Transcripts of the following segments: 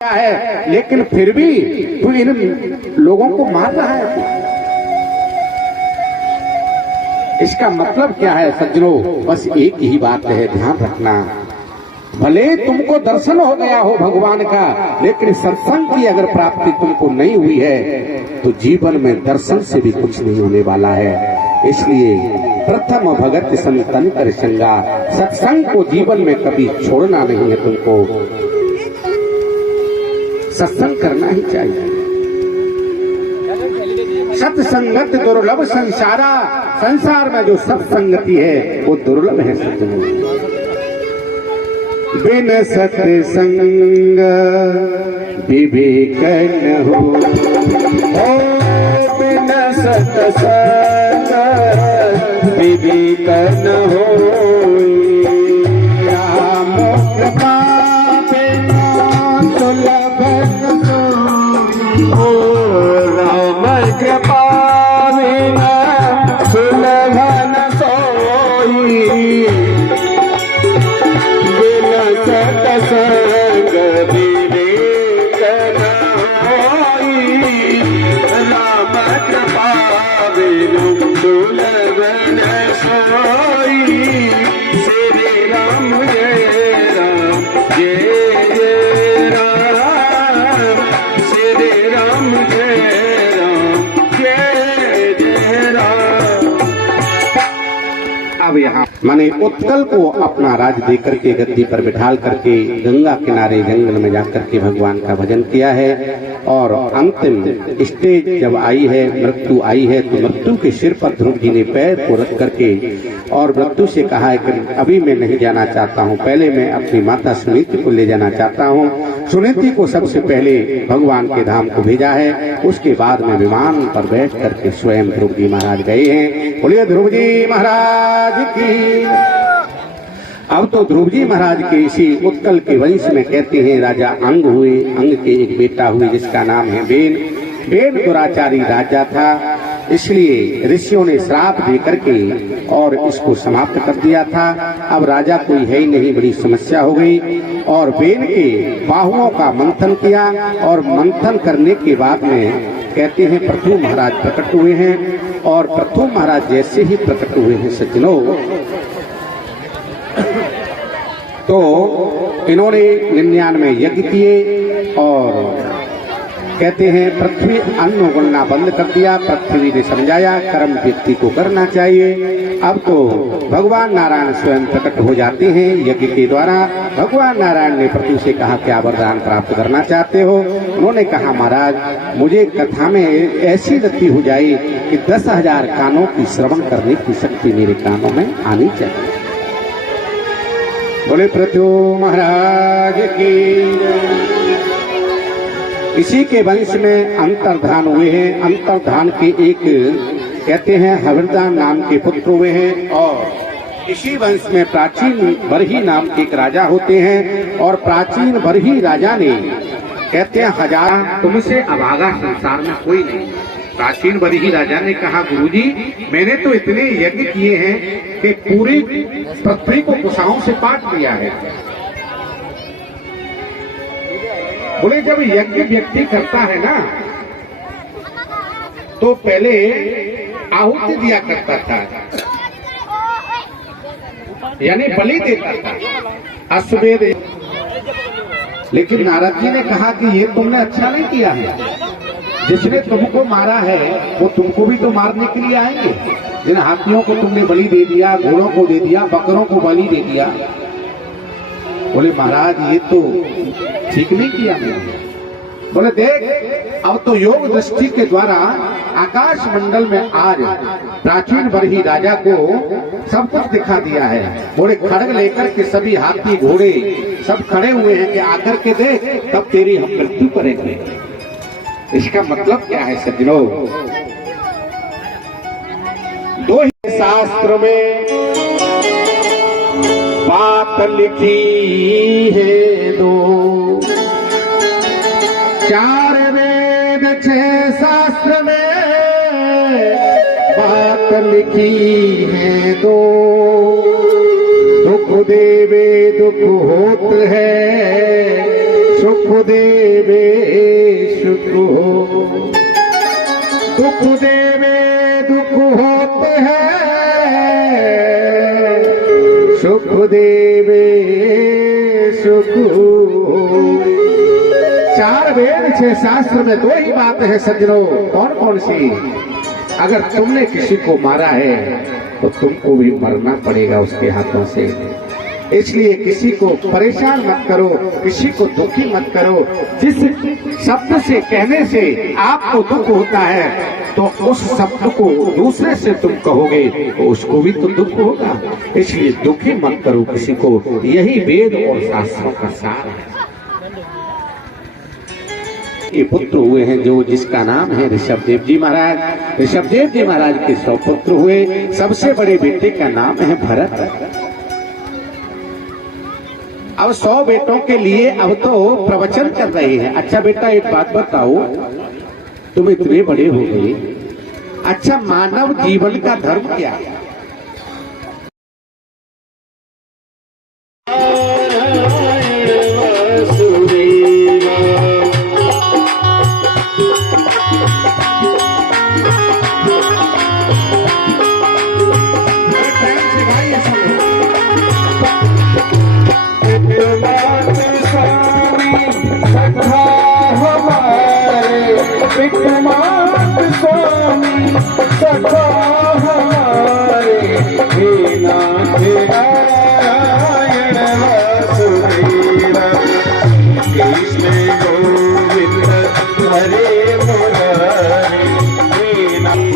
है, लेकिन फिर भी तू इन लोगों को मार रहा है। इसका मतलब क्या है सज्जनों? बस एक ही बात है, ध्यान रखना। भले तुमको दर्शन हो गया हो भगवान का, लेकिन सत्संग की अगर प्राप्ति तुमको नहीं हुई है तो जीवन में दर्शन से भी कुछ नहीं होने वाला है। इसलिए प्रथम भगत संतन कर संगा, सत्संग को जीवन में कभी छोड़ना नहीं है। तुमको सत्संग करना ही चाहिए। सत्संगत दुर्लभ संसारा, संसार में जो सत्संगति है वो दुर्लभ है सज्जनों। बिन सत्संग विवेक न हो, बिन सत्संग विवेक न हो। राम कृपा बिना सुलभ हो, राम कृपा बिना सुलभ न सोई। बिन सत्संग विवेक न होई, राम कृपा बिना सुलभ न सोई। श्री राम जय राम जय जय राम, श्री राम जय राम जय जय राम। अब यहाँ माने उत्कल को अपना राज देकर के गद्दी पर बिठाल करके गंगा किनारे जंगल में जाकर के भगवान का भजन किया है। और अंतिम स्टेज जब आई है, मृत्यु आई है, तो मृत्यु के सिर पर ध्रुव जी ने पैर को रख करके और मृत्यु से कहा है कि अभी मैं नहीं जाना चाहता हूँ, पहले मैं अपनी माता सुनीति को ले जाना चाहता हूँ। सुनीति को सबसे पहले भगवान के धाम को भेजा है, उसके बाद में विमान पर बैठ करके स्वयं ध्रुव जी महाराज गए हैं। बोलिए ध्रुव जी महाराज की। अब तो ध्रुव जी महाराज के इसी उत्कल के वंश में कहते हैं राजा अंग हुए, अंग के एक बेटा हुए जिसका नाम है बेन। बेन दुराचारी राजा था, इसलिए ऋषियों ने श्राप दे करके और इसको समाप्त कर दिया था। अब राजा कोई है ही नहीं, बड़ी समस्या हो गई। और बेन के बाहुओं का मंथन किया और मंथन करने के बाद में कहते हैं पृथु महाराज प्रकट हुए हैं। और पृथु महाराज जैसे ही प्रकट हुए हैं सज्जनों, तो इन्होंने 99 यज्ञ किए और कहते हैं पृथ्वी अन्न उगलना बंद कर दिया। पृथ्वी ने समझाया कर्म व्यक्ति को करना चाहिए। अब तो भगवान नारायण स्वयं प्रकट हो जाते हैं यज्ञ के द्वारा। भगवान नारायण ने पृथ्वी से कहा क्या वरदान प्राप्त करना चाहते हो? उन्होंने कहा महाराज मुझे कथा में ऐसी गति हो जाए कि 10,000 कानों की श्रवण करने की शक्ति मेरे कानों में आनी चाहिए। बोले पृथु महाराज की। इसी के वंश में अंतर्धान हुए हैं। अंतर्धान के एक कहते हैं हविरदान नाम के पुत्र हुए हैं। और इसी वंश में प्राचीन बरही नाम के एक राजा होते हैं। और प्राचीन बरही राजा ने कहते हैं हजार तुमसे अभागा संसार में कोई नहीं। प्राचीन बरही राजा ने कहा गुरुजी मैंने तो इतने यज्ञ किए हैं कि पूरी पृथ्वी को कुशाओं से काट दिया है। बोले जब यज्ञ व्यक्ति करता है ना तो पहले आहुति दिया करता था, यानी बलि देता था अश्वमेध। लेकिन नारद जी ने कहा कि ये तुमने अच्छा नहीं किया है। जिसने तुमको मारा है वो तुमको भी तो मारने के लिए आएंगे। जिन हाथियों को तुमने बलि दे दिया, घोड़ों को दे दिया, बकरों को बलि दे दिया। बोले महाराज ये तो ठीक नहीं किया मैंने। बोले देख अब तो योग दृष्टि के द्वारा आकाश मंडल में आज प्राचीन बरही राजा को सब कुछ दिखा दिया है। बोले खड़ग लेकर के सभी हाथी घोड़े सब खड़े हुए हैं कि आकर के देख तब तेरी हम मृत्यु करेंगे। इसका मतलब क्या है सज्जनों? दो ही शास्त्र में बात लिखी है दो, 4 वेद 6 शास्त्र में बात लिखी है दो। दुख देवे दुख होत है, सुख दे सुख देवे सुख। चार वेद छह शास्त्र में दो ही बात है सज्जनों, कौन कौन सी? अगर तुमने किसी को मारा है तो तुमको भी मरना पड़ेगा उसके हाथों से। इसलिए किसी को परेशान मत करो, किसी को दुखी मत करो। जिस शब्द से कहने से आपको दुख होता है तो उस शब्द को दूसरे से तुम कहोगे तो उसको भी तो दुख होगा। इसलिए दुखी मत करो किसी को। यही वेद और शास्त्रों का सार है। ये पुत्र हुए हैं जो जिसका नाम है ऋषभदेव जी महाराज। ऋषभदेव जी महाराज के 100 पुत्र हुए। सबसे बड़े बेटे का नाम है भरत। अब 100 बेटों के लिए अब तो प्रवचन कर रहे हैं। अच्छा बेटा एक बात बताओ, तुम इतने बड़े हो गए, अच्छा मानव जीवन का धर्म क्या है? स्वामी सखा हमारे, हे नाथ नारायण वासुदेव, कृष्ण गोविंद हरे मुरारी, हे नाथ।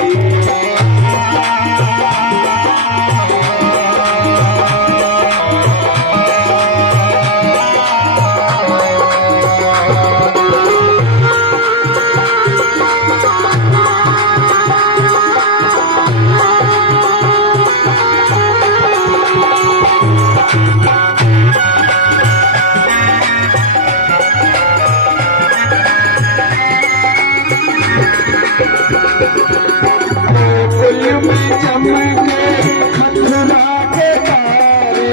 चमके मथुरा के तारे,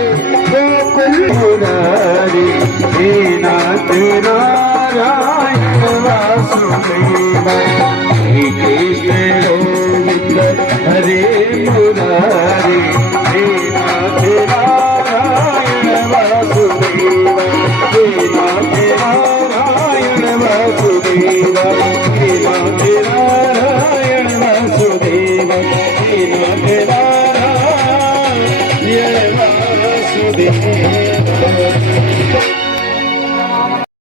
गोकुल मुरारी, हे नाथ नारायण वासुदेव, हे कृष्ण गोविंद हरे मुरारी, हे नाथ नारायण वासुदेव, हे नाथ नारायण वासुदेव, हे नाथ नारायण वासुदेव, हे नाथ नारायण वासुदेव।